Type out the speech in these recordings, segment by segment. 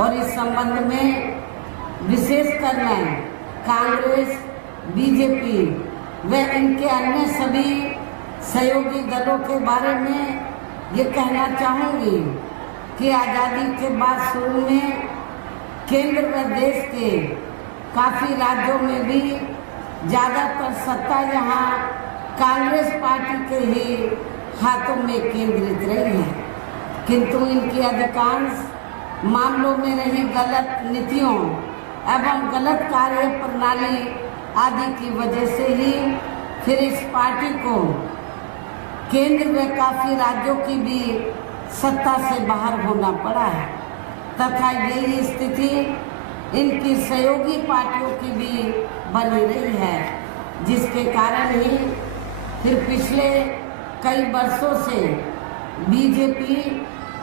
और इस संबंध में विशेषकर मैं कांग्रेस, बीजेपी व इनके अन्य सभी सहयोगी दलों के बारे में ये कहना चाहूँगी कि आज़ादी के बाद शुरू में केंद्र व देश के काफ़ी राज्यों में भी ज़्यादातर सत्ता यहाँ कांग्रेस पार्टी के ही हाथों में केंद्रित रही है, किंतु इनकी अधिकांश मामलों में रही गलत नीतियों एवं गलत कार्य प्रणाली आदि की वजह से ही फिर इस पार्टी को केंद्र में काफ़ी राज्यों की भी सत्ता से बाहर होना पड़ा है तथा यही स्थिति इनकी सहयोगी पार्टियों की भी बनी रही है, जिसके कारण ही फिर पिछले कई वर्षों से बीजेपी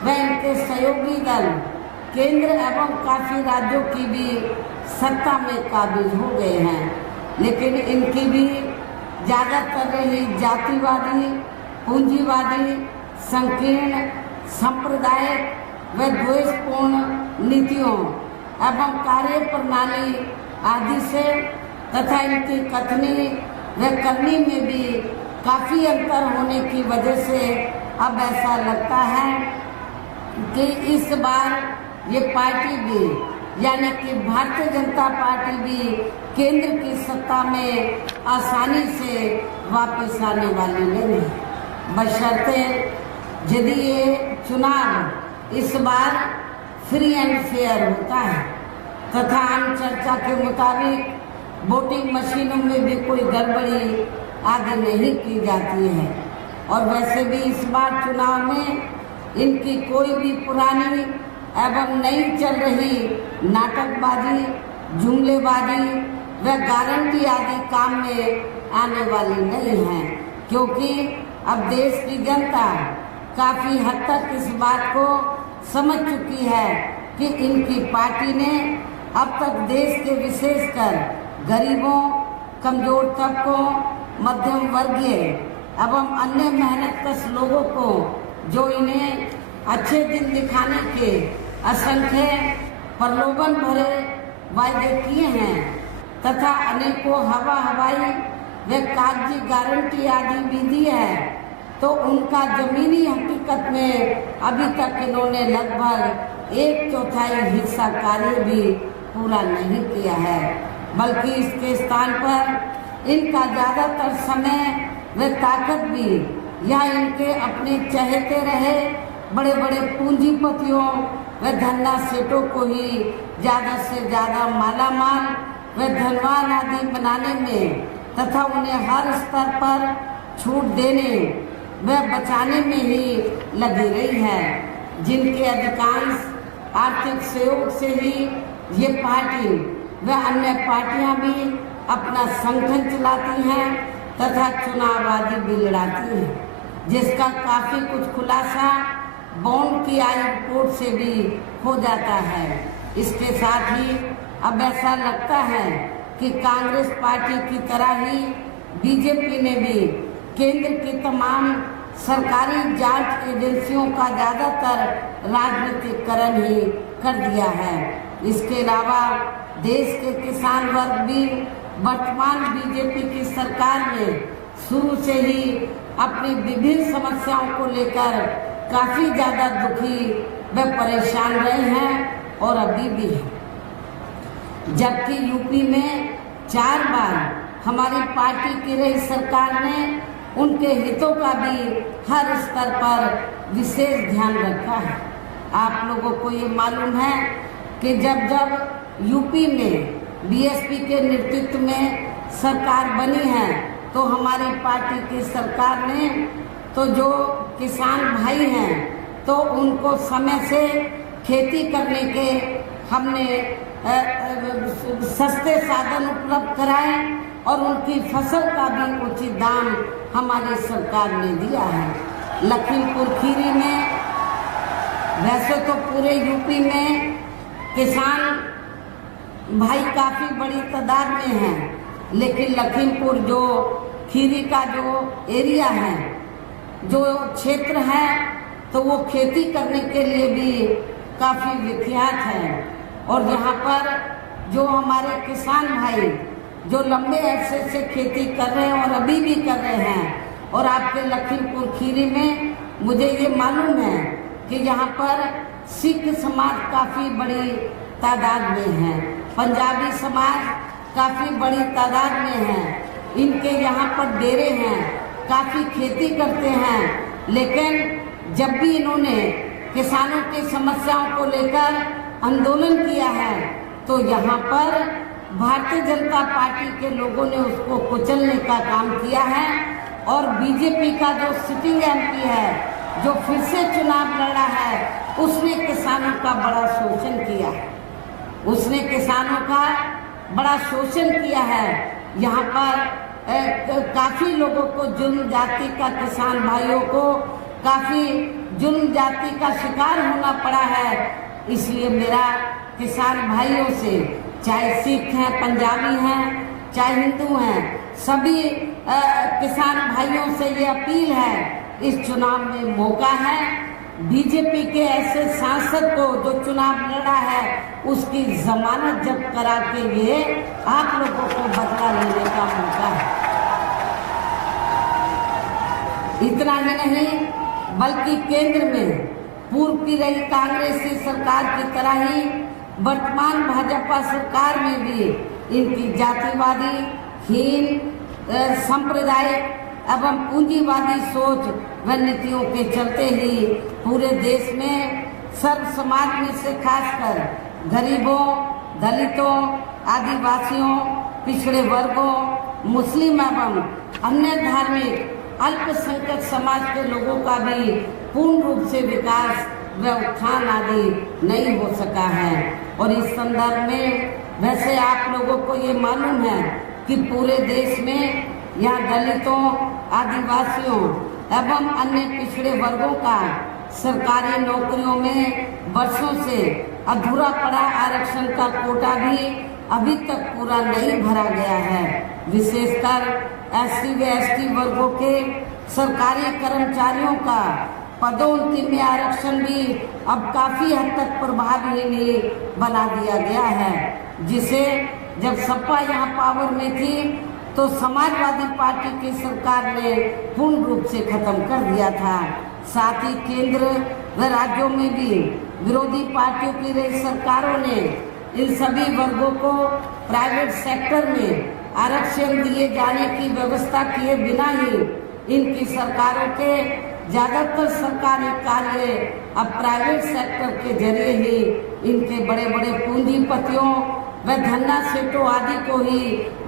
व इनके सहयोगी दल केंद्र एवं काफ़ी राज्यों की भी सत्ता में काबिज हो गए हैं, लेकिन इनकी भी ज़्यादातर रही जातिवादी, पूंजीवादी, संकीर्ण, सांप्रदायिक व द्वेषपूर्ण नीतियों एवं कार्य प्रणाली आदि से तथा इनकी कथनी व करनी में भी काफ़ी अंतर होने की वजह से अब ऐसा लगता है कि इस बार ये पार्टी भी यानी कि भारतीय जनता पार्टी भी केंद्र की सत्ता में आसानी से वापस आने वाली नहीं है, बशर्ते यदि ये चुनाव इस बार फ्री एंड फेयर होता है तथा आम चर्चा के मुताबिक वोटिंग मशीनों में भी कोई गड़बड़ी आगे नहीं की जाती है। और वैसे भी इस बार चुनाव में इनकी कोई भी पुरानी एवं नई चल रही नाटकबाजी, जुमलेबाजी व गारंटी आदि काम में आने वाली नहीं है, क्योंकि अब देश की जनता काफ़ी हद तक इस बात को समझ चुकी है कि इनकी पार्टी ने अब तक देश के विशेषकर गरीबों, कमजोर तबकों, मध्यम वर्गीय एवं अन्य मेहनतकश लोगों को जो इन्हें अच्छे दिन दिखाने के असंख्य प्रलोभन भरे वायदे किए हैं तथा अनेकों हवाई व कागजी गारंटी आदि भी दी है, तो उनका जमीनी हकीकत में अभी तक इन्होंने लगभग 1/4 हिस्सा कार्य भी पूरा नहीं किया है, बल्कि इसके स्थान पर इनका ज़्यादातर समय व ताकत भी या इनके अपने चहेते रहे बड़े बड़े पूंजीपतियों व धन्ना सेठों को ही ज़्यादा से ज़्यादा मालामाल व धनवान आदि बनाने में तथा उन्हें हर स्तर पर छूट देने व बचाने में ही लगी रही है, जिनके अधिकांश आर्थिक सहयोग से ही ये पार्टी व अन्य पार्टियां भी अपना संगठन चलाती हैं तथा चुनाव आदि भी लड़ाती हैं, जिसका काफ़ी कुछ खुलासा बॉन्ड की आई रिपोर्ट से भी हो जाता है। इसके साथ ही अब ऐसा लगता है कि कांग्रेस पार्टी की तरह ही बीजेपी ने भी केंद्र की तमाम सरकारी जांच एजेंसियों का ज़्यादातर राजनीतिकरण ही कर दिया है। इसके अलावा देश के किसान वर्ग भी वर्तमान बीजेपी की सरकार में शुरू से ही अपनी विभिन्न समस्याओं को लेकर काफ़ी ज़्यादा दुखी व परेशान रहे हैं और अभी भी हैं, जबकि यूपी में 4 बार हमारी पार्टी की रही सरकार ने उनके हितों का भी हर स्तर पर विशेष ध्यान रखा है। आप लोगों को ये मालूम है कि जब यूपी में बीएसपी के नेतृत्व में सरकार बनी है तो हमारी पार्टी की सरकार ने तो जो किसान भाई हैं तो उनको समय से खेती करने के हमने सस्ते साधन उपलब्ध कराए और उनकी फसल का भी उचित दाम हमारी सरकार ने दिया है। लखीमपुर खीरी में वैसे तो पूरे यूपी में किसान भाई काफ़ी बड़ी तादाद में हैं, लेकिन लखीमपुर जो खीरी का जो एरिया है, जो क्षेत्र है, तो वो खेती करने के लिए भी काफ़ी विख्यात है। और यहाँ पर जो हमारे किसान भाई जो लंबे अरसे से खेती कर रहे हैं और अभी भी कर रहे हैं, और आपके लखीमपुर खीरी में मुझे ये मालूम है कि यहाँ पर सिख समाज काफ़ी बड़ी तादाद में है, पंजाबी समाज काफ़ी बड़ी तादाद में है। इनके यहाँ पर डेरे हैं, काफ़ी खेती करते हैं। लेकिन जब भी इन्होंने किसानों की समस्याओं को लेकर आंदोलन किया है तो यहाँ पर भारतीय जनता पार्टी के लोगों ने उसको कुचलने का काम किया है। और बीजेपी का जो सिटिंग एमपी है जो फिर से चुनाव लड़ा है, उसने किसानों का बड़ा शोषण किया है, उसने किसानों का बड़ा शोषण किया है। यहाँ पर काफ़ी लोगों को जुल्म जाति का, किसान भाइयों को काफ़ी जुल्म जाति का शिकार होना पड़ा है। इसलिए मेरा किसान भाइयों से, चाहे सिख हैं, पंजाबी हैं, चाहे हिंदू हैं, सभी किसान भाइयों से ये अपील है, इस चुनाव में मौका है। बीजेपी के ऐसे सांसद को जो चुनाव लड़ा है उसकी जमानत जब्त करा के लिए आप लोगों को बदला लेने का मौका है। इतना ही नहीं बल्कि केंद्र में पूर्व की रही कांग्रेसी सरकार की तरह ही वर्तमान भाजपा सरकार में भी इनकी जातिवादी, हीन, सांप्रदायिक एवं पूंजीवादी सोच व नीतियों के चलते ही पूरे देश में सर्व समाज में से खासकर गरीबों, दलितों, आदिवासियों, पिछड़े वर्गों, मुस्लिम एवं अन्य धार्मिक अल्पसंख्यक समाज के लोगों का भी पूर्ण रूप से विकास व उत्थान आदि नहीं हो सका है। और इस संदर्भ में वैसे आप लोगों को ये मालूम है कि पूरे देश में यहाँ दलितों, आदिवासियों एवं अन्य पिछड़े वर्गों का सरकारी नौकरियों में वर्षों से अधूरा पड़ा आरक्षण का कोटा भी अभी तक पूरा नहीं भरा गया है। विशेषकर एससी व एसटी वर्गों के सरकारी कर्मचारियों का पदोन्नति में आरक्षण भी अब काफ़ी हद तक प्रभावहीन ही बना दिया गया है, जिसे जब सपा यहाँ पावर में थी तो समाजवादी पार्टी की सरकार ने पूर्ण रूप से खत्म कर दिया था। साथ ही केंद्र व राज्यों में भी विरोधी पार्टियों की रही सरकारों ने इन सभी वर्गों को प्राइवेट सेक्टर में आरक्षण दिए जाने की व्यवस्था किए बिना ही इनकी सरकारों के ज़्यादातर सरकारी कार्य अब प्राइवेट सेक्टर के जरिए ही इनके बड़े बड़े पूंजीपतियों व धन्ना सेठों आदि को ही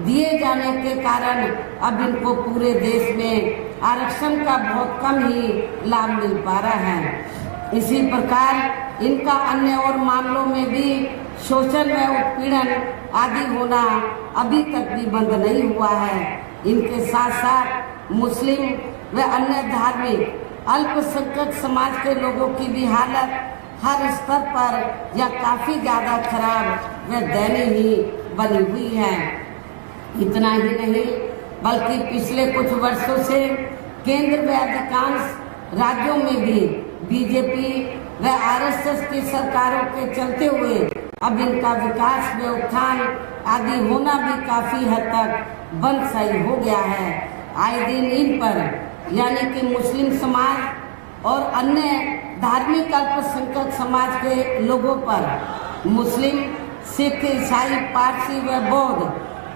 दिए जाने के कारण अब इनको पूरे देश में आरक्षण का बहुत कम ही लाभ मिल पा रहा है। इसी प्रकार इनका अन्य और मामलों में भी शोषण व उत्पीड़न आदि होना अभी तक भी बंद नहीं हुआ है। इनके साथ साथ मुस्लिम व अन्य धार्मिक अल्पसंख्यक समाज के लोगों की भी हालत हर स्तर पर या काफ़ी ज़्यादा खराब व दयनीय बनी हुई है। इतना ही नहीं बल्कि पिछले कुछ वर्षों से केंद्र व अधिकांश राज्यों में भी बीजेपी व आरएसएस की सरकारों के चलते हुए अब इनका विकास व उत्थान आदि होना भी काफ़ी हद तक बंद सही हो गया है। आए दिन इन पर यानी कि मुस्लिम समाज और अन्य धार्मिक अल्पसंख्यक समाज के लोगों पर मुस्लिम, सिख, ईसाई, पारसी व बौद्ध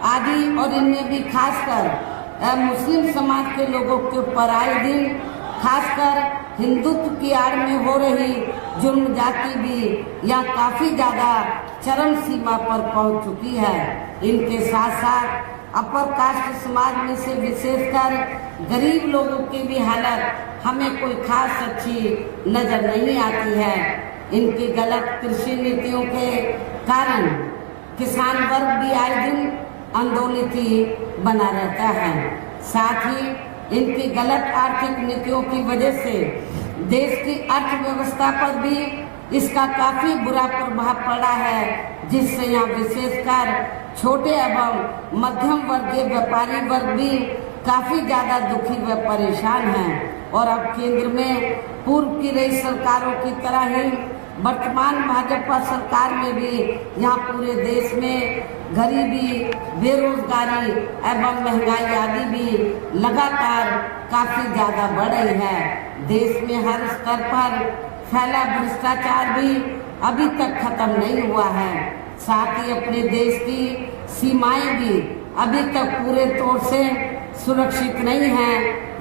आदि और इनमें भी खासकर मुस्लिम समाज के लोगों के ऊपर आए दिन खासकर हिंदुत्व की आड़ में हो रही जुर्म जाति भी यहाँ काफ़ी ज़्यादा चरम सीमा पर पहुँच चुकी है। इनके साथ साथ अपर कास्ट समाज में से विशेषकर गरीब लोगों की भी हालत हमें कोई खास अच्छी नज़र नहीं आती है। इनकी गलत कृषि नीतियों के कारण किसान वर्ग भी आए दिन आंदोलित ही बना रहता है। साथ ही इनकी गलत आर्थिक नीतियों की वजह से देश की अर्थव्यवस्था पर भी इसका काफ़ी बुरा प्रभाव पड़ा है, जिससे यहाँ विशेषकर छोटे एवं मध्यम वर्गीय व्यापारी वर्ग भी काफ़ी ज़्यादा दुखी व परेशान हैं। और अब केंद्र में पूर्व की रही सरकारों की तरह ही वर्तमान भाजपा सरकार में भी यहाँ पूरे देश में गरीबी, बेरोजगारी एवं महंगाई आदि भी लगातार काफ़ी ज़्यादा बढ़ रही है। देश में हर स्तर पर फैला भ्रष्टाचार भी अभी तक खत्म नहीं हुआ है। साथ ही अपने देश की सीमाएं भी अभी तक पूरे तौर से सुरक्षित नहीं हैं।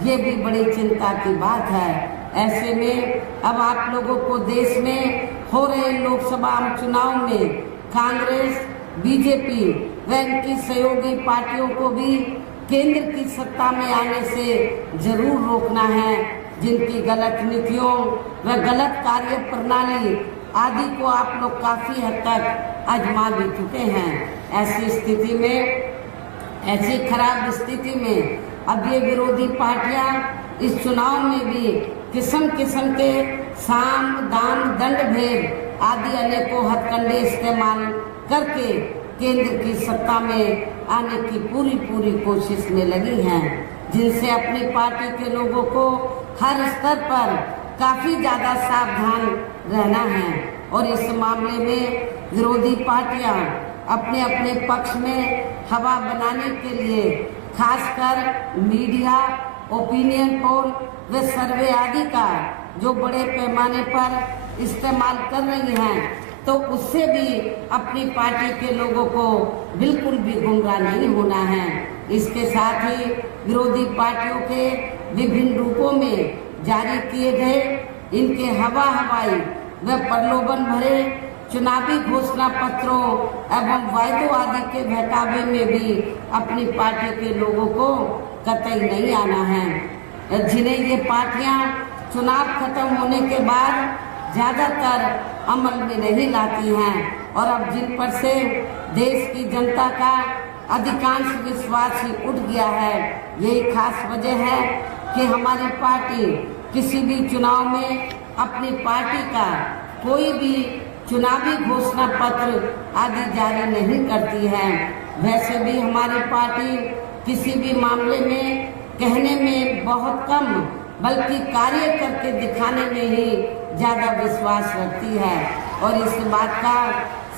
ये भी बड़ी चिंता की बात है। ऐसे में अब आप लोगों को देश में हो रहे लोकसभा चुनाव में कांग्रेस, बीजेपी व इनकी सहयोगी पार्टियों को भी केंद्र की सत्ता में आने से जरूर रोकना है। जिनकी गलत नीतियों व गलत कार्य प्रणाली आदि को आप लोग काफी हद तक आजमा भी चुके हैं। ऐसी खराब स्थिति में अब ये विरोधी पार्टियां इस चुनाव में भी किस्म किस्म के साम, दाम, दंड भेद आदि अनेकों हथकंडे इस्तेमाल करके केंद्र की सत्ता में आने की पूरी कोशिश में लगी हैं, जिनसे अपनी पार्टी के लोगों को हर स्तर पर काफी ज्यादा सावधान रहना है। और इस मामले में विरोधी पार्टियां अपने अपने पक्ष में हवा बनाने के लिए खासकर मीडिया, ओपिनियन पोल व सर्वे आदि का जो बड़े पैमाने पर इस्तेमाल कर रही हैं, तो उससे भी अपनी पार्टी के लोगों को बिल्कुल भी गुमराह नहीं होना है। इसके साथ ही विरोधी पार्टियों के विभिन्न रूपों में जारी किए गए इनके हवाई व प्रलोभन भरे चुनावी घोषणा पत्रों एवं वायदों आदि के बहकावे में भी अपनी पार्टी के लोगों को कतई नहीं आना है। जिन्हें ये पार्टियां चुनाव खत्म होने के बाद ज्यादातर अमल में नहीं लाती हैं और अब जिन पर से देश की जनता का अधिकांश विश्वास ही उठ गया है। यही खास वजह है कि हमारी पार्टी किसी भी चुनाव में अपनी पार्टी का कोई भी चुनावी घोषणा पत्र आदि जारी नहीं करती है। वैसे भी हमारी पार्टी किसी भी मामले में कहने में बहुत कम बल्कि कार्य करके दिखाने में ही ज़्यादा विश्वास रखती है। और इस बात का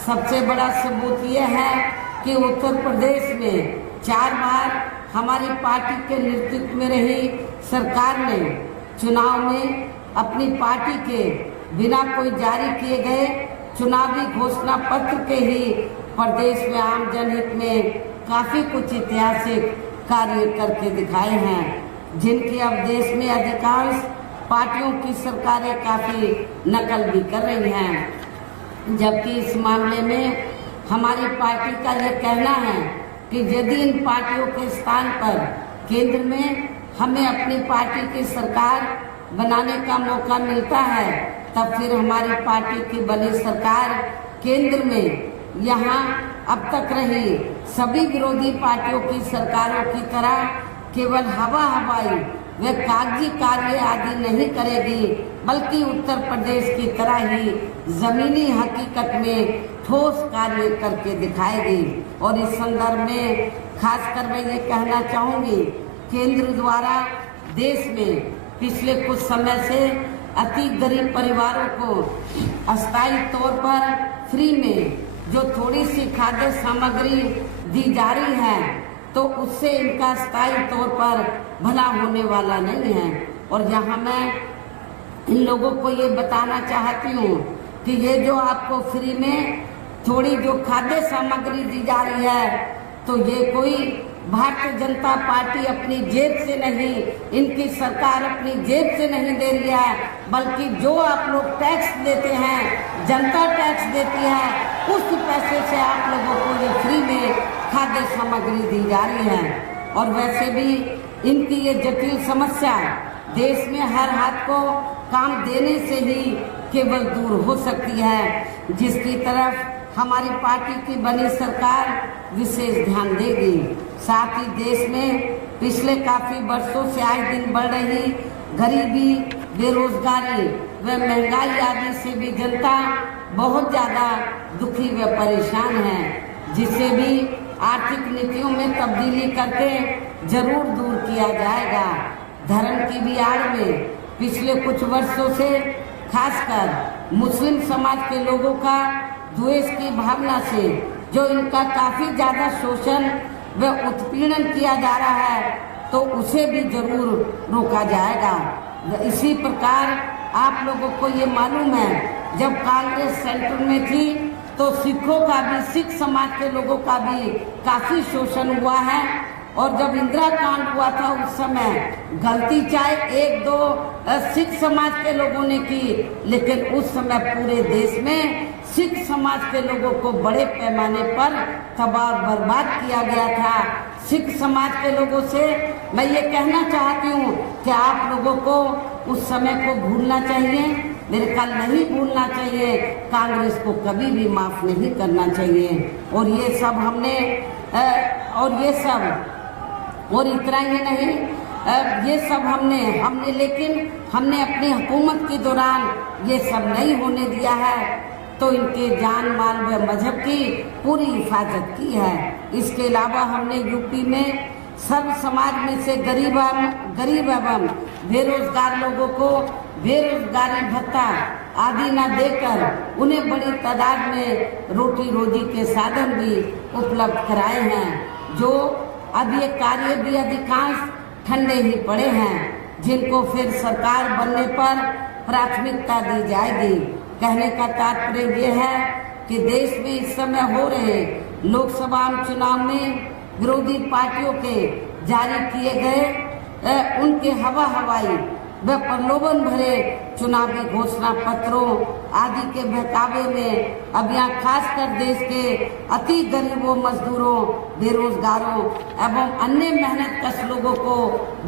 सबसे बड़ा सबूत यह है कि उत्तर प्रदेश में 4 बार हमारी पार्टी के नेतृत्व में रही सरकार ने चुनाव में अपनी पार्टी के बिना कोई जारी किए गए चुनावी घोषणा पत्र के ही प्रदेश में आम जनहित में काफी कुछ ऐतिहासिक कार्य करके दिखाए हैं, जिनकी अब देश में अधिकांश पार्टियों की सरकारें काफी नकल भी कर रही हैं। जबकि इस मामले में हमारी पार्टी का यह कहना है कि यदि इन पार्टियों के स्थान पर केंद्र में हमें अपनी पार्टी की सरकार बनाने का मौका मिलता है, तब फिर हमारी पार्टी की बनी सरकार केंद्र में यहाँ अब तक रही सभी विरोधी पार्टियों की सरकारों की तरह केवल हवाई व कागजी कार्य आदि नहीं करेगी, बल्कि उत्तर प्रदेश की तरह ही जमीनी हकीकत में ठोस कार्य करके दिखाएगी। और इस संदर्भ में खासकर मैं ये कहना चाहूँगी, केंद्र द्वारा देश में पिछले कुछ समय से अति गरीब परिवारों को अस्थायी तौर पर फ्री में जो थोड़ी सी खाद्य सामग्री दी जा रही है, तो उससे इनका स्थायी तौर पर भला होने वाला नहीं है। और यहाँ मैं इन लोगों को ये बताना चाहती हूँ कि ये जो आपको फ्री में थोड़ी जो खाद्य सामग्री दी जा रही है, तो ये कोई भारतीय जनता पार्टी अपनी जेब से नहीं, इनकी सरकार अपनी जेब से नहीं दे रही है, बल्कि जो आप लोग टैक्स देते हैं, जनता टैक्स देती है, उस पैसे से आप लोगों को ये फ्री में खाद्य सामग्री दी जा रही है। और वैसे भी इनकी ये जटिल समस्या देश में हर हाथ को काम देने से ही केवल दूर हो सकती है, जिसकी तरफ हमारी पार्टी की बनी सरकार विशेष ध्यान देगी। साथ ही देश में पिछले काफी वर्षों से आए दिन बढ़ रही गरीबी, बेरोजगारी व महंगाई आदि से भी जनता बहुत ज़्यादा दुखी व परेशान है, जिसे भी आर्थिक नीतियों में तब्दीली करके जरूर दूर किया जाएगा। धर्म की भी आड़ में पिछले कुछ वर्षों से खासकर मुस्लिम समाज के लोगों का द्वेष की भावना से जो इनका काफ़ी ज़्यादा शोषण व उत्पीड़न किया जा रहा है, तो उसे भी जरूर रोका जाएगा। इसी प्रकार आप लोगों को ये मालूम है, जब कांग्रेस सेंटर में थी तो सिखों का भी, सिख समाज के लोगों का भी काफ़ी शोषण हुआ है। और जब इंदिरा कांड हुआ था उस समय गलती चाहे एक दो सिख समाज के लोगों ने की, लेकिन उस समय पूरे देश में सिख समाज के लोगों को बड़े पैमाने पर तबाह बर्बाद किया गया था। सिख समाज के लोगों से मैं ये कहना चाहती हूँ कि आप लोगों को उस समय को भूलना चाहिए, मेरे ख्याल नहीं भूलना चाहिए। कांग्रेस को कभी भी माफ़ नहीं करना चाहिए। और ये सब हमने और इतना ही नहीं, ये सब हमने लेकिन हमने अपनी हुकूमत के दौरान ये सब नहीं होने दिया है, तो इनके जान माल व मजहब की पूरी हिफाजत की है। इसके अलावा हमने यूपी में सर्व समाज में से गरीब एवं बेरोजगार लोगों को बेरोजगारी भत्ता आदि न देकर उन्हें बड़ी तादाद में रोटी रोजी के साधन भी उपलब्ध कराए हैं। जो अब ये कार्य भी अधिकांश ठंडे ही पड़े हैं, जिनको फिर सरकार बनने पर प्राथमिकता दी जाएगी। कहने का तात्पर्य ये है कि देश में इस समय हो रहे लोकसभा चुनाव में विरोधी पार्टियों के जारी किए गए उनके हवाई व प्रलोभन भरे चुनावी घोषणा पत्रों आदि के बहकावे में अब यहाँ खासकर देश के अति गरीबों, मजदूरों, बेरोजगारों एवं अन्य मेहनतकश लोगों को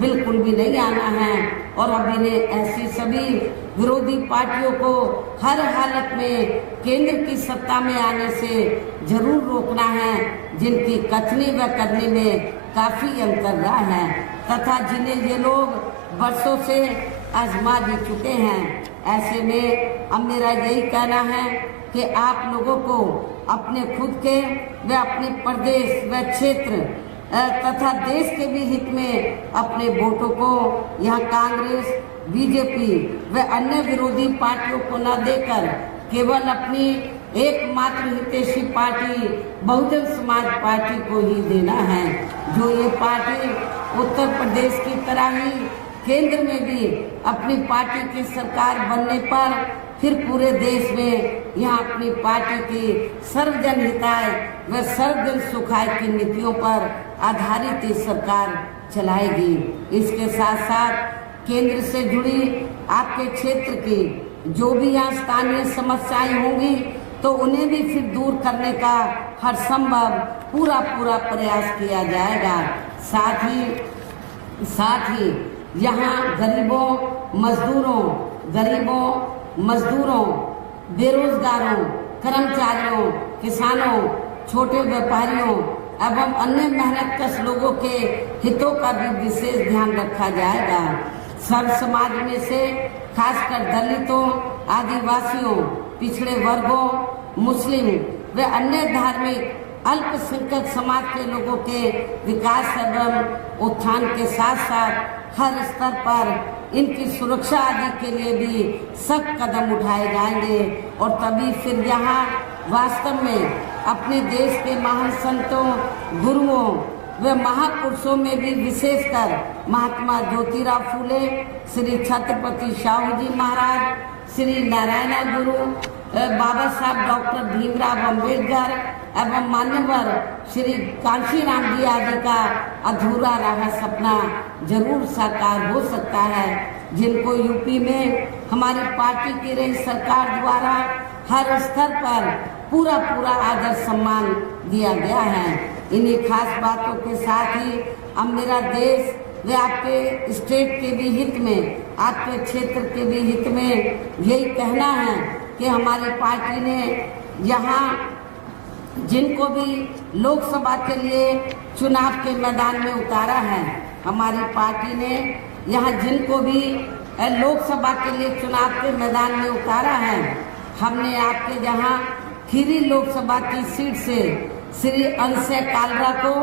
बिल्कुल भी नहीं आना है। और अब इन्हें ऐसी सभी विरोधी पार्टियों को हर हालत में केंद्र की सत्ता में आने से जरूर रोकना है, जिनकी कथनी व करने में काफ़ी अंतर रहा है तथा जिन्हें ये लोग वर्षों से आजमा भी चुके हैं। ऐसे में अब मेरा यही कहना है कि आप लोगों को अपने खुद के व अपने प्रदेश व क्षेत्र तथा देश के भी हित में अपने वोटों को यहाँ कांग्रेस, बीजेपी व अन्य विरोधी पार्टियों को न देकर केवल अपनी एकमात्र हितैषी पार्टी बहुजन समाज पार्टी को ही देना है। जो ये पार्टी उत्तर प्रदेश की तरह ही केंद्र में भी अपनी पार्टी की सरकार बनने पर फिर पूरे देश में यहाँ अपनी पार्टी की सर्वजन हिताय व सर्वजन सुखाय की नीतियों पर आधारित सरकार चलाएगी। इसके साथ साथ केंद्र से जुड़ी आपके क्षेत्र की जो भी यहाँ स्थानीय समस्याएं होंगी तो उन्हें भी फिर दूर करने का हर संभव पूरा प्रयास किया जाएगा। साथ ही यहाँ गरीबों, मजदूरों, बेरोजगारों, कर्मचारियों, किसानों, छोटे व्यापारियों एवं अन्य मेहनतकश लोगों के हितों का भी विशेष ध्यान रखा जाएगा। सर्व समाज में से खासकर दलितों, आदिवासियों, पिछड़े वर्गों, मुस्लिम व अन्य धार्मिक अल्पसंख्यक समाज के लोगों के विकास एवं उत्थान के साथ साथ हर स्तर पर इनकी सुरक्षा आदि के लिए भी सख्त कदम उठाए जाएंगे। और तभी फिर यहाँ वास्तव में अपने देश के महान संतों, गुरुओं व महापुरुषों में भी विशेषकर महात्मा ज्योतिराव फूले, श्री छत्रपति शाहू जी महाराज, श्री नारायण गुरु, बाबा साहब डॉक्टर भीमराव अम्बेडकर एवं मान्यवर श्री कांशीराम जी आदि का अधूरा रहा सपना जरूर साकार हो सकता है, जिनको यूपी में हमारी पार्टी की रही सरकार द्वारा हर स्तर पर पूरा आदर सम्मान दिया गया है। इन्हीं खास बातों के साथ ही अब मेरा देश व आपके स्टेट के भी हित में, आपके क्षेत्र के भी हित में यही कहना है कि हमारी पार्टी ने यहाँ जिनको भी लोकसभा के लिए चुनाव के मैदान में उतारा है, हमारी पार्टी ने यहाँ जिनको भी लोकसभा के लिए चुनाव के मैदान में उतारा है, हमने आपके यहाँ खीरी लोकसभा की सीट से श्री अंशय कालरा को,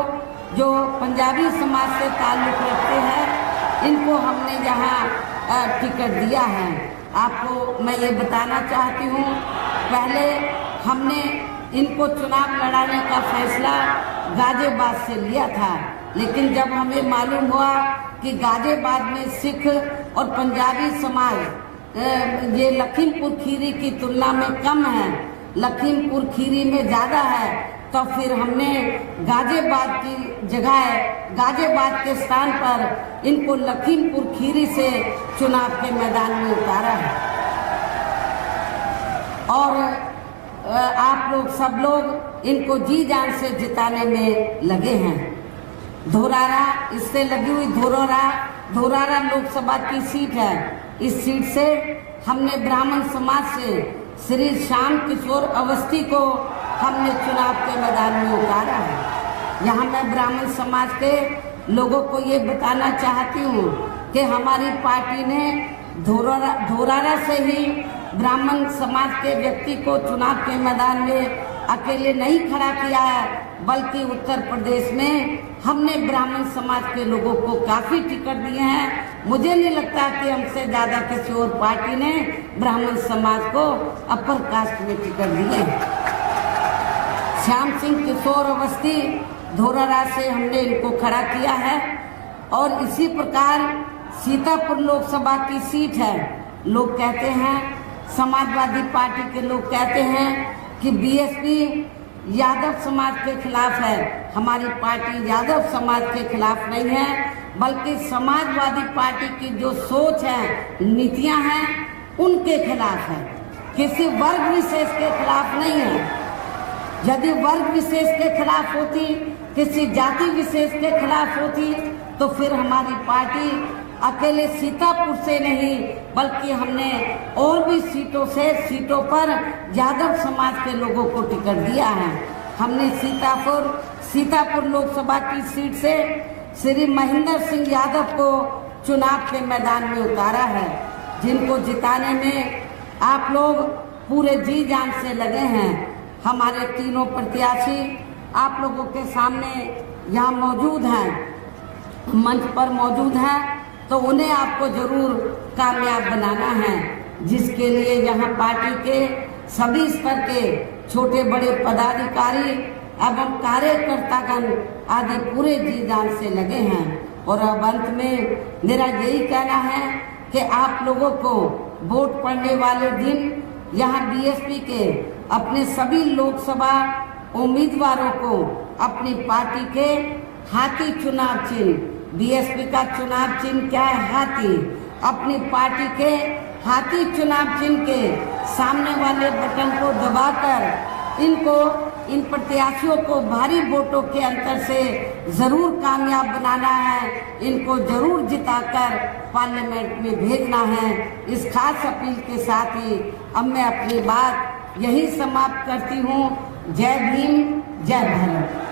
जो पंजाबी समाज से ताल्लुक़ रखते हैं, इनको हमने यहाँ टिकट दिया है। आपको मैं ये बताना चाहती हूँ, पहले हमने इनको चुनाव लड़ाने का फैसला गाजियाबाद से लिया था, लेकिन जब हमें मालूम हुआ कि गाजियाबाद में सिख और पंजाबी समाज ये लखीमपुर खीरी की तुलना में कम है, लखीमपुर खीरी में ज़्यादा है, तो फिर हमने गाजियाबाद की जगह गाजियाबाद के स्थान पर इनको लखीमपुर खीरी से चुनाव के मैदान में उतारा है। और आप लोग सब लोग इनको जी जान से जिताने में लगे हैं। धोरारा, इससे लगी हुई धोरारा लोकसभा की सीट है। इस सीट से हमने ब्राह्मण समाज से श्री श्याम किशोर अवस्थी को हमने चुनाव के मैदान में उतारा है। यहाँ मैं ब्राह्मण समाज के लोगों को ये बताना चाहती हूँ कि हमारी पार्टी ने धोरारा से ही ब्राह्मण समाज के व्यक्ति को चुनाव के मैदान में अकेले नहीं खड़ा किया है, बल्कि उत्तर प्रदेश में हमने ब्राह्मण समाज के लोगों को काफ़ी टिकट दिए हैं। मुझे नहीं लगता कि हमसे ज़्यादा किसी और पार्टी ने ब्राह्मण समाज को अपर कास्ट में टिकट दिए हैं। श्याम सिंह किशोर अवस्थी धोरारा से हमने इनको खड़ा किया है। और इसी प्रकार सीतापुर लोकसभा की सीट है। लोग कहते हैं, समाजवादी पार्टी के लोग कहते हैं कि बीएसपी यादव समाज के खिलाफ है। हमारी पार्टी यादव समाज के खिलाफ नहीं है, बल्कि समाजवादी पार्टी की जो सोच है, नीतियां हैं, उनके खिलाफ है। किसी वर्ग विशेष के खिलाफ नहीं है। यदि वर्ग विशेष के खिलाफ होती, किसी जाति विशेष के खिलाफ होती, तो फिर हमारी पार्टी अकेले सीतापुर से नहीं, बल्कि हमने और भी सीटों पर यादव समाज के लोगों को टिकट दिया है। हमने सीतापुर लोकसभा की सीट से श्री महेंद्र सिंह यादव को चुनाव के मैदान में उतारा है, जिनको जिताने में आप लोग पूरे जी जान से लगे हैं। हमारे तीनों प्रत्याशी आप लोगों के सामने यहाँ मौजूद हैं, मंच पर मौजूद हैं, तो उन्हें आपको जरूर कामयाब बनाना है, जिसके लिए यहाँ पार्टी के सभी स्तर के छोटे बड़े पदाधिकारी एवं कार्यकर्तागण आदि पूरे जी जान से लगे हैं। और अब अंत में मेरा यही कहना है कि आप लोगों को वोट पड़ने वाले दिन यहाँ बीएसपी के अपने सभी लोकसभा उम्मीदवारों को अपनी पार्टी के हाथी चुनाव चिन्ह, बीएसपी का चुनाव चिन्ह क्या है? हाथी। अपनी पार्टी के हाथी चुनाव चिन्ह के सामने वाले बटन को दबाकर इन प्रत्याशियों को भारी वोटों के अंतर से जरूर कामयाब बनाना है। इनको जरूर जिताकर पार्लियामेंट में भेजना है। इस खास अपील के साथ ही अब मैं अपनी बात यही समाप्त करती हूँ। जय भीम, जय भारत।